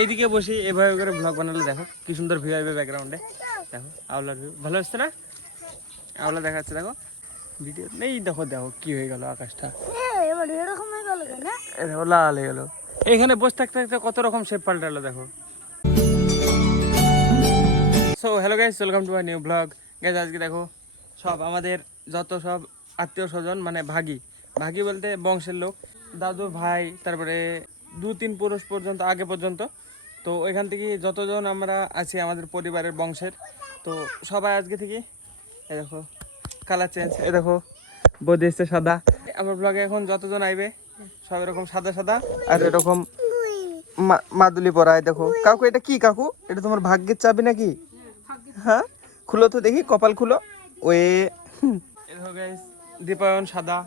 এইদিকে বসে এভাবে করে ব্লগ বানালে দেখো কি সুন্দর ভিউ আসবে ব্যাকগ্রাউন্ডে। দেখো আওলার ভিউ ভালো আসছে না? আওলা দেখাচ্ছে দেখো ভিডিও নেই। দেখো দেখো কি হয়ে গেল আকাশটা, দেখো লাল হয়ে গেল। এখানে বসে থাকতে থাকতে কত রকম শেপ পাল্টালো দেখো। So hello guys, welcome to my new blog. Guys আজকে দেখো সব আমাদের যত সব আত্মীয় স্বজন মানে ভাগি বলতে বংশের লোক, দাদু ভাই, তারপরে 2-3 পুরুষ পর্যন্ত আগে পর্যন্ত, তো ওইখান থেকে যতজন আমরা আছি আমাদের পরিবারের বংশের, তো সবাই আজকে থেকে এই দেখো কালার চেঞ্জ। এই দেখো বৌদি এসছে সাদা। আমার ব্লগে এখন যতজন আইবে সব এরকম সাদা সাদা আর এরকম মাদুলি পরায়। দেখো কাকু এটা কি? কাকু এটা তোমার ভাগ্যের চাবি নাকি? হ্যাঁ খুলো তো দেখি, কপাল খুলো। ওয়ে দেখো গাইস দীপায়ন সাদা।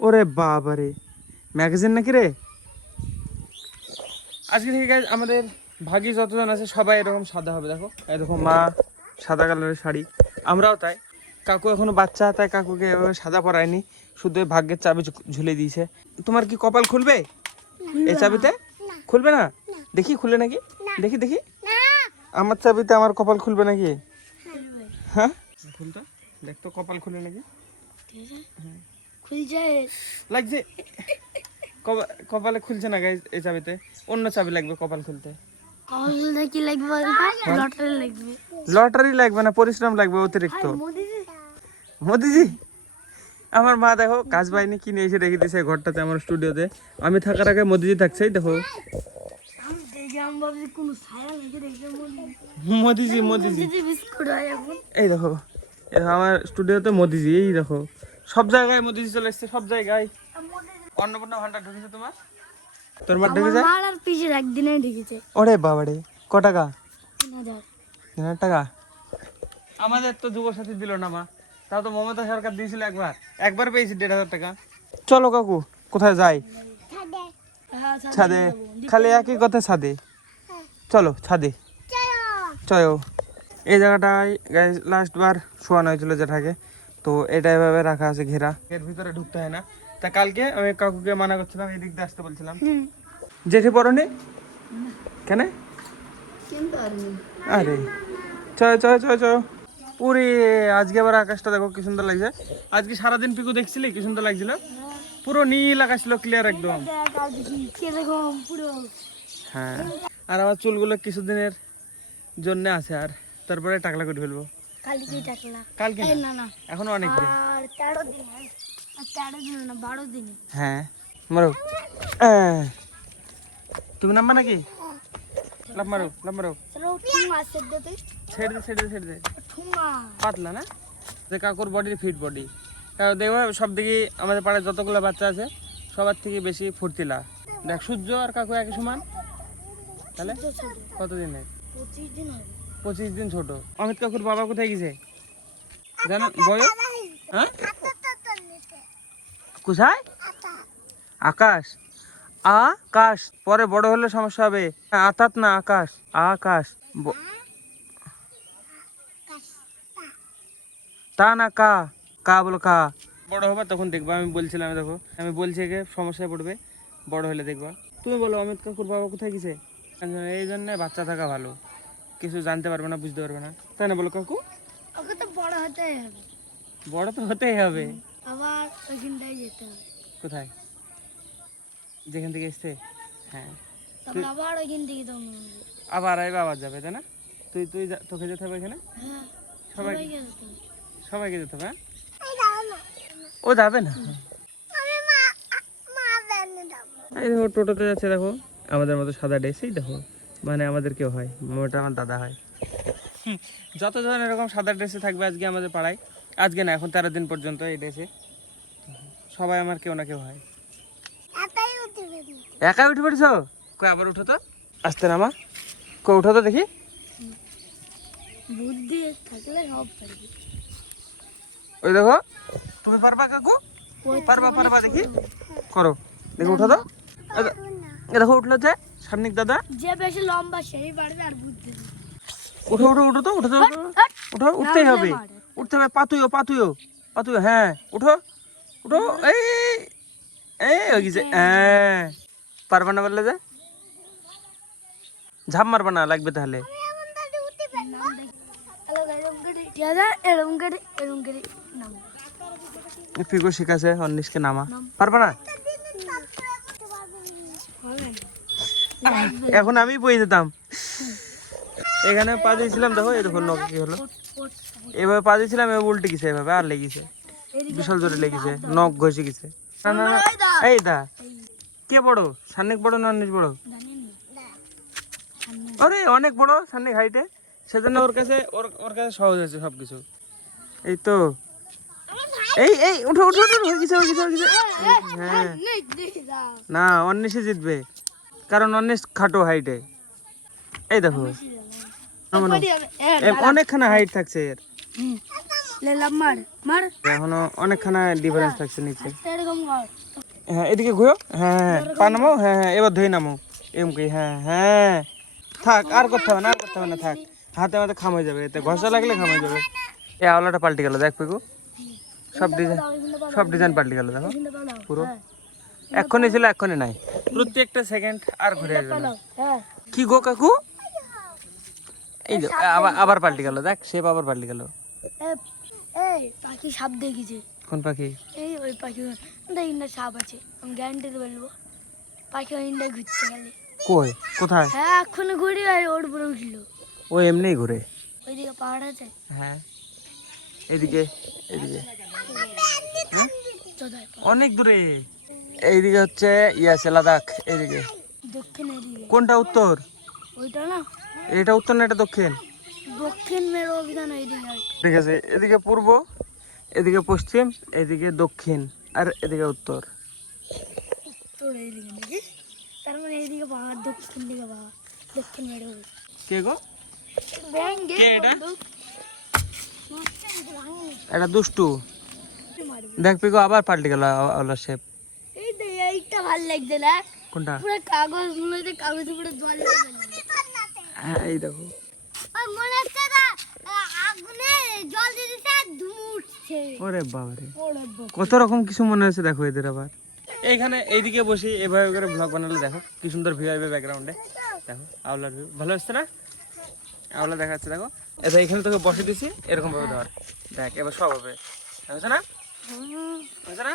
ওরে বাবারে ম্যাগাজিন নাকি রে? আজকে থেকে গাইস আমাদের ভাগি যতজন আছে সবাই এরকম সাদা হবে। দেখো এই দেখো মা সাদা কালারের শাড়ি, আমরাও তাই। কাকু এখনো বাচ্চা, তাই কাকুকে এভাবে সাদা পরায়নি, শুধু ভাগ্যের চাবি ঝুলে দিয়েছে। তোমার কি কপাল খুলবে এই চাবিতে? খুলবে না? দেখি খুলে নাকি, দেখি দেখি আমার চাবিতে আমার কপাল খুলবে নাকি? হ্যাঁ খুলতো, দেখতো কপাল খুলে নাকি। লাগছে কপালে খুলছে না গাইস এই চাবিতে, অন্য চাবি লাগবে কপাল খুলতে। লটারি লাগবে না, পরিশ্রম লাগবে অতিরিক্ত। মোদিজি আমার মা দেখো কাজ পাইনি কিনে এসে রেখে দিয়েছে ঘরটাতে আমার স্টুডিওতে। আমি থাকার আগে মোদিজি থাকছে। দেখো মোদিজি এই দেখো আমার স্টুডিওতে মোদিজি। এই দেখো সব জায়গায় মোদিজি চলে এসছে, সব জায়গায়। অন্নপূর্ণা ভান্ডার ঢুকেছে তোমার? তোর মার ঢুকেছে? একদিনেই ঢুকেছে। ওরে বাবারে ক টাকা? 3,000 টাকা। আমাদের তো যুবসাথী দিল না মা, তাও তো মমতা সরকার দিয়েছিল একবার পেয়েছি 1,500 টাকা। চলো কাকু কোথায় যাই? ছাদে। খালি একই কথা, ছাদে চলো, ছাদে চলো। এই জায়গাটায় লাস্ট বার শোয়ানো হয়েছিল যেটাকে, তো এটা এভাবে রাখা আছে ঘেরা, এর ভিতরে ঢুকতে হয় না। তা কালকে আমি কাকুকে মানা করছিলাম, এই দিক দিয়ে আসতে বলছিলাম। জেঠে পড়নি কেন? আরে চয় চয় চয় চয় পুরি। আজকে আবার আকাশটা দেখো কি সুন্দর লাগছে। আজকে সারাদিন পিকু দেখছিলি কি সুন্দর লাগছিল, পুরো নীল আকাশ ছিল, ক্লিয়ার একদম। হ্যাঁ আর আমার চুলগুলো কিছুদিনের জন্য আছে, আর তারপরে টাকলা করে ফেলবো। কালকে না, এখনো অনেক দিন, 13 দিন না 12 দিন। হ্যাঁ মারো, তুমি নামবা নাকি? লাভ মারো লাভ মারো, ছেড়ে দে ছেড়ে দে ছেড়ে দে। পাতলা না যে কাকুর বডির ফিট বডি। দেখো সব দিকে আমাদের পাড়ায় যতগুলো বাচ্চা আছে সবার থেকে বেশি ফুর্তিলা। দেখ সূর্য আর কাকু একই সমান, তাহলে কতদিনে? 25 দিন ছোট। অমিত কাকুর বাবা কোথায় গেছে জানো বয়স? হ্যাঁ কোথায়? আকাশ। আকাশ পরে বড় হলে সমস্যা হবে। আতাত না আকাশ, আকাশ তা না কা, কা বলো কা। বড় হবে তখন দেখবা, আমি বলছিলাম দেখো, আমি বলছি একে সমস্যায় পড়বে বড় হলে দেখবা। তুমি বলো অমিত কাকুর বাবা কোথায় গেছে? এই জন্য বাচ্চা থাকা ভালো, কিছু জানতে পারবে না, বুঝতে পারবে না, তাই না বলো কাকু? ওকে তো বড় হতেই হবে। বড় তো হতেই হবে, আবার ওইখানটাই যেতে হবে। কোথায়? যেখান থেকে এসছে। হ্যাঁ আবার ওইখান থেকে তো আবার আইবা আবার যাবে, তাই না? তুই তুই তোকে যেতে হবে এখানে, সবাইকে যেতে হবে। ও যাবে না, এই দেখো টোটোতে যাচ্ছে দেখো আমাদের মতো সাদা ড্রেস। এই দেখো মানে আমাদের কেউ হয়, ওটা আমার দাদা হয়। যতজন এরকম সাদা ড্রেসে থাকবে আজকে আমাদের পাড়ায়, আজকে না এখন 13 দিন পর্যন্ত এই ড্রেসে সবাই আমার কেউ না কেউ হয়। একাই উঠে পড়েছ? কই আবার উঠো তো, আসতে না মা, কই উঠো তো দেখি। বুদ্ধি থাকলে সব পারবি। ওই দেখো তুমি পারবা কাকু? পারবা পারবা দেখি করো, দেখো উঠো তো। এ দেখো উঠলো যে সামনিক দাদা, যে বেশি লম্বা সেই পারবে আর বুদ্ধি। উঠো উঠো উঠো তো, উঠো তো উঠো, উঠতেই হবে, উঠতে হবে। পাতুইও পাতুইও পাতুইও, হ্যাঁ উঠো উঠো। এই এই হয়ে গেছে, হ্যাঁ পারবা না বললে যে ঝাঁপ মারবা না, লাগবে তাহলে। ফিকো শিখাছে অন্নিশকে নামা, পারবা না? এখন আমি বয়ে যেতাম। এখানে পা দিয়েছিলাম, দেখো এই দেখো নখ কি হলো, এভাবে পা দিয়েছিলাম, এভাবে উল্টে গেছে, এভাবে আর লেগেছে, বিশাল জোরে লেগেছে, নখ ঘষে গেছে। না না না, এই দা কে বড়, সান্নিক বড় না অন্নিশ বড়? আরে অনেক বড় সান্নিক হাইটে, সেজন্য ওর কাছে সহজ হয়েছে সবকিছু। এই তো এই এই উঠো উঠো উঠো, হয়ে গেছে হয়ে গেছে হয়ে গেছে। হ্যাঁ না, অন্নিশে জিতবে, কারণ অন্নিশ খাটো হাইটে। এই দেখো অনেকখানা হাইট থাকছে এর, এখনো অনেকখানা ডিফারেন্স থাকছে নিচে। হ্যাঁ এদিকে ঘুরো, হ্যাঁ হ্যাঁ পা নামো, হ্যাঁ হ্যাঁ এবার ধুয়ে নামো এমকি, হ্যাঁ হ্যাঁ থাক, আর করতে হবে না, আর করতে হবে না, থাক। হাতে মাতে খাম হয়ে যাবে, এতে ঘষা লাগলে খাম হয়ে যাবে। এই আওলাটা পাল্টে গেল, দেখ পিকু, সব ডিজাইন পাল্টে গেল, দেখো পুরো। এক্ষুনি ছিল, এক্ষুনি নাই, প্রত্যেকটা সেকেন্ড আর ঘুরে গেল। কি গো কাকু, এই যে আবার পাল্টে গেল, দেখ শেপ আবার পাল্টে গেল। পাখি সাপ দেখেছে। কোন পাখি? এই ওই পাখি ইন্ডা সাপ আছে, আমি গ্যারান্টি বলবো। পাখি ইন্ডায় ঘুরতে গেলে। কই কোথায়? হ্যাঁ এখন ঘুরি আর ওর উপরে উঠলো। ও এমনি ঘুরে, ওইদিকে পাহাড় আছে। হ্যাঁ এদিকে এদিকে অনেক দূরে, এইদিকে হচ্ছে ইয়ে আছে লাদাখ, এইদিকে দক্ষিণ এদিকে। কোনটা উত্তর? ওইটা না, এটা উত্তর না এটা দক্ষিণ? দক্ষিণ মেরু অভিযান এইদিকে। ঠিক আছে, এদিকে পূর্ব, এদিকে পশ্চিম, এদিকে দক্ষিণ, আর এদিকে উত্তর। উত্তর এইদিকে নাকি? তার মানে এইদিকে পাহাড়, দক্ষিণ দিকে পাহাড়, দক্ষিণ মেরু। কে গো? ব্যাঙ্গে কে এটা? এটা দুষ্টু, দেখ পিকো আবার পাল্টে গেল আওলার শেপ। এই তো এইটা ভালো লাগছে না? কোনটা? পুরো কাগজ, মনে হচ্ছে কাগজের উপরে জল লেগে গেছে। হ্যাঁ এই দেখো, আর মনে হচ্ছে না আগুনে জল দিয়ে দিতে ধুমু উঠছে। ওরে বাবারে, কত রকম কিছু মনে হচ্ছে, দেখো এদের আবার। এইখানে এইদিকে বসে এভাবে করে ব্লগ বানালে দেখো কি সুন্দর ভিউ আসবে ব্যাকগ্রাউন্ডে, দেখো আওলার ভিউ ভালো হচ্ছে না? আওলা দেখাচ্ছে দেখো, এটা এখানে তোকে বসে দিছি, এরকম ভাবে ধর, দেখ এবার সব হবে, হয়েছে না? হয়েছে না?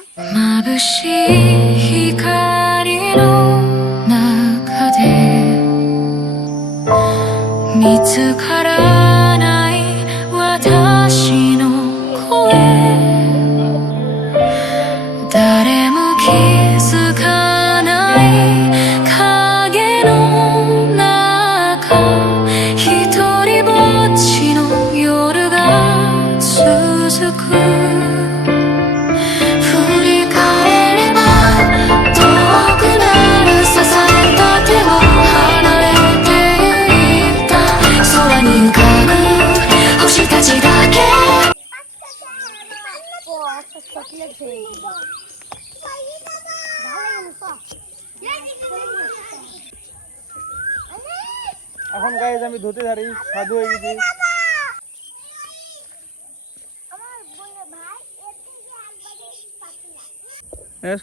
এখন গাইজ আমি ধুতে ধারি, সাধু হয়ে গেছি।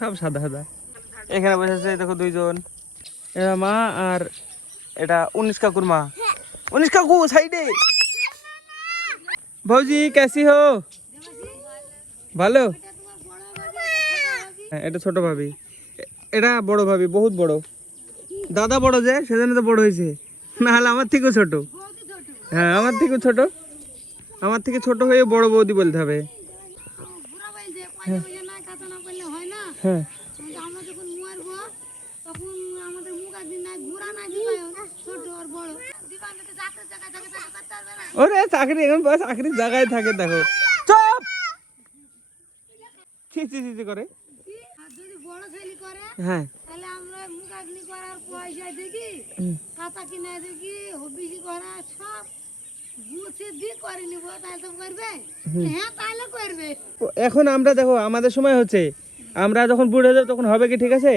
সব সাদা সাদা। এখানে বসেছে দেখো দুইজন, এটা মা আর এটা 19 কাকুর মা। 19 কাকু সাইডে। ভৌজি कैसी हो? ভালো। হ্যাঁ এটা ছোট ভাবি, এটা বড় ভাবি, বহুত বড়। দাদা বড় যে সেজন্য তো বড় হয়েছে, না হলে আমার থেকেও ছোট। হ্যাঁ আমার থেকেও ছোট, আমার থেকে ছোট হয়ে বড় বৌদি বলতে হবে। হ্যাঁ ওরে চাকরি এখন চাকরির জায়গায় থাকে, দেখো চপ ছি ছি ছি করে। হ্যাঁ এখন আমরা দেখো আমাদের সময় হচ্ছে, আমরা যখন বুড়ো হয়ে যাবো তখন হবে কি? ঠিক আছে,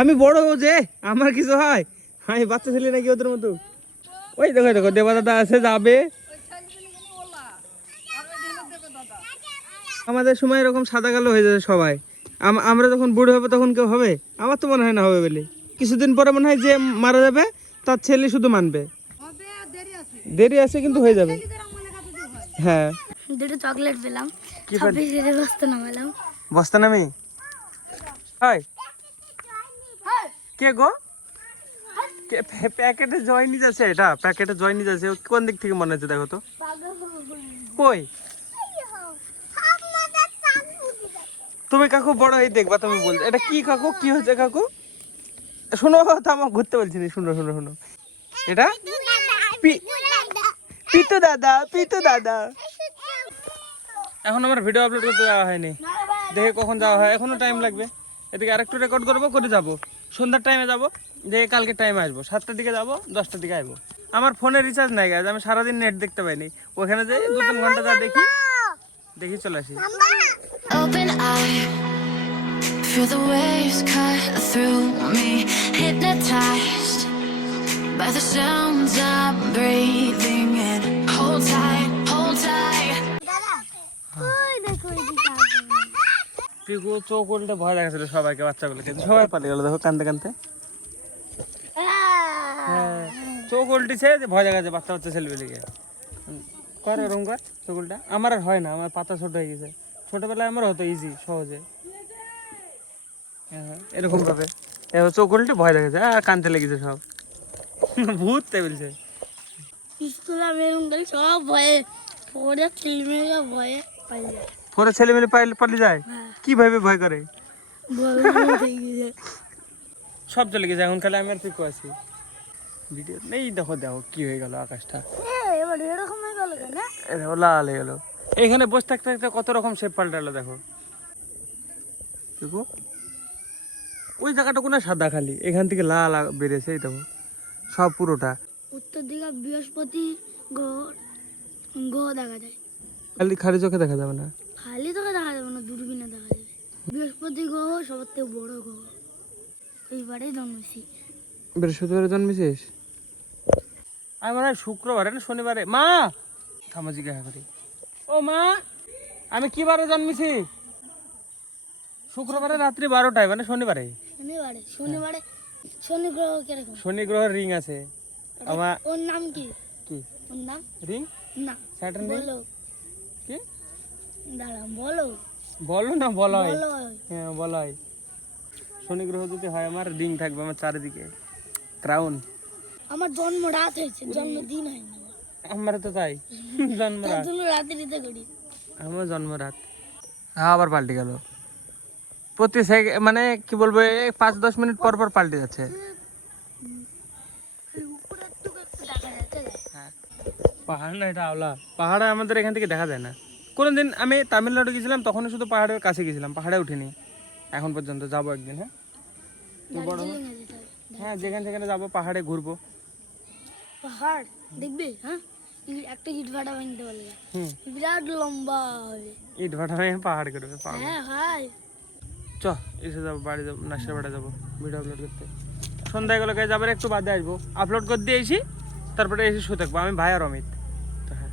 আমি বড় যে আমার কিছু হয়, আমি বাচ্চা ছেলে নাকি ওদের মতো। ওই দেখো দেখো দেবা দাদা আছে, যাবে। আমাদের সময় এরকম সাদা কালো হয়ে যাবে সবাই, আমরা যখন বুড়ো হবে তখন কেউ হবে? আমার তো মনে হয় না হবে বলে। কিছুদিন পরে মনে হয় যে মারা যাবে তার ছেলে শুধু মানবে, দেরি আছে কিন্তু হয়ে যাবে। হ্যাঁ, দুটো চকলেট পেলাম, কি পেলে? 26 বস্তা নামালাম। বস্তা নামি হাই কে গো, প্যাকেটে জয় নিয়ে যাচ্ছে, এটা প্যাকেটে জয় নিয়ে যাচ্ছে, কোন দিক থেকে মনে হচ্ছে দেখো তো, কই তুমি কাকু বড় হয়ে দেখবা, তুমি বলছো এটা কি কাকু, কি হয়েছে কাকু, শোনো থামো, ঘুরতে বলছি না, শুনো শুনো শুনো, এটা পিতু দাদা, পিতু দাদা। এখন আমার ভিডিও আপলোড করতে যাওয়া হয়নি, দেখে কখন যাওয়া হয়, এখনো টাইম লাগবে। এদিকে আরেকটু রেকর্ড করবো, করে যাবো সন্ধ্যার টাইমে যাবো, দেখে কালকে টাইমে আসবো, 7টার দিকে যাবো, 10টার দিকে আসবো। আমার ফোনে রিচার্জ নাই গাছ, আমি সারাদিন নেট দেখতে পাইনি, ওখানে যাই 2-3 ঘন্টা যা দেখি চলে আসি। Open eye, feel the waves cut through me, hypnotized by the sounds I'm breathing in. Hold tight, hold tight. ওই দেখো এদিকে আগুন। পিকু চোখ উল্টে ভয় দেখাচ্ছিল সবাইকে, বাচ্চাগুলোকে, সবাই পালিয়ে গেল দেখো কান্দতে কান্দতে। হ্যাঁ, চোখ উল্টিছে যে ভয় দেখাচ্ছে বাচ্চা বাচ্চা ছেলেগুলিকে, কর ওরকম কর চোখ উল্টা। আমার আর হয় না, আমার পাতা ছোট হয়ে গেছে, ছোটবেলায় আমার হতো ইজি সহজে। হ্যাঁ এরকম ভাবে এবার চোখ উল্টে ভয় দেখাচ্ছে, আর কানতে লেগেছে সব, ভূত তাই বলছে। স্কুলে মেরুন গাড়ি সব ভয়ে পরে ছেলেমেয়েরা ভয়ে পালিয়ে যায়। পরে ছেলে মেলে পালিয়ে যায়, হ্যাঁ। কি ভাবে ভয় করে, বড় হয়ে গেছে। সব চলে গেছে, এখন খালি আমি আর পিকু আছি। ভিডিও নেই, দেখো দেখো কি হয়ে গেল আকাশটা, এবার এরকম হয়ে গেল কেন? দেখো লাল হয়ে গেল। এখানে বসে থাকতে থাকতে কত রকম শেপ পাল্টালো দেখো, দেখো ওই জায়গাটা কোনো সাদা খালি, এখান থেকে লাল বেরিয়েছে, এই দেখো সব পুরোটা। উত্তর দিকে বৃহস্পতি গ্রহ গ্রহ দেখা যায়, খালি খালি চোখে দেখা যাবে না, খালি তোকে দেখা যাবে না, দূরবীনে দেখা যাবে। বৃহস্পতি গ্রহ সবার থেকে বড় গ্রহ, এইবারেই জন্মেছি। বৃহস্পতিবারে জন্মেছিস? আমি মনে হয় শুক্রবারে না শনিবারে, মা থামা জিজ্ঞাসা করি, ও মা আমি কি বারে জন্মেছি? শুক্রবারে রাত্রি 12টায়, মানে শনিবারে। শনিবারে শনি গ্রহ কিরকম? শনি গ্রহের রিং আছে আমার। ওর নাম কি? কি ওর নাম? রিং? না স্যাটার্ন রিং। বলো, কি দাঁড়া বলো, বলো না, বলা হয়, বলো। হ্যাঁ বলা হয়। শনি গ্রহ যদি হয় আমার রিং থাকবে আমার চারিদিকে, ক্রাউন। আমার জন্ম রাত হয়েছে, জন্মদিন হয়নি। আমার তো তাই, জন্ম তার রাত, জন্য রাতে দিতে করি। আমার জন্ম রাত। হ্যাঁ আবার পাল্টে গেল, প্রতি মানে কি বলবো, 5-10 মিনিট পর পর পাল্টে যাচ্ছে। উপরে একটু একটু দেখা যাচ্ছে। হ্যাঁ পাহাড় না, এটা আওলা পাহাড়ে আমাদের এখান থেকে দেখা যায় না। কোনোদিন আমি তামিলনাড়ু গেছিলাম, তখনই শুধু পাহাড়ের কাছে গেছিলাম, পাহাড়ে উঠিনি এখন পর্যন্ত। যাবো একদিন। হ্যাঁ বড় হ্যাঁ, যেখানে যেখানে যাবো পাহাড়ে ঘুরবো। পাহাড় দেখবি? হ্যাঁ, একটা ইট ভাটা ভাঙতে পারলে বিরাট লম্বা হবে। ইট ভাটা ভেঙে পাহাড় করবে। হ্যাঁ ভাই, চ এসে যাবো, বাড়ি যাবো, নাসির বাড়ি যাবো ভিডিও আপলোড করতে। সন্ধ্যায় গেলে যাবার একটু বাদে আসবো, আপলোড করে দিয়ে এসি, তারপরে এসে শুয়ে থাকবো আমি, ভাই আর অমিত। তো হ্যাঁ।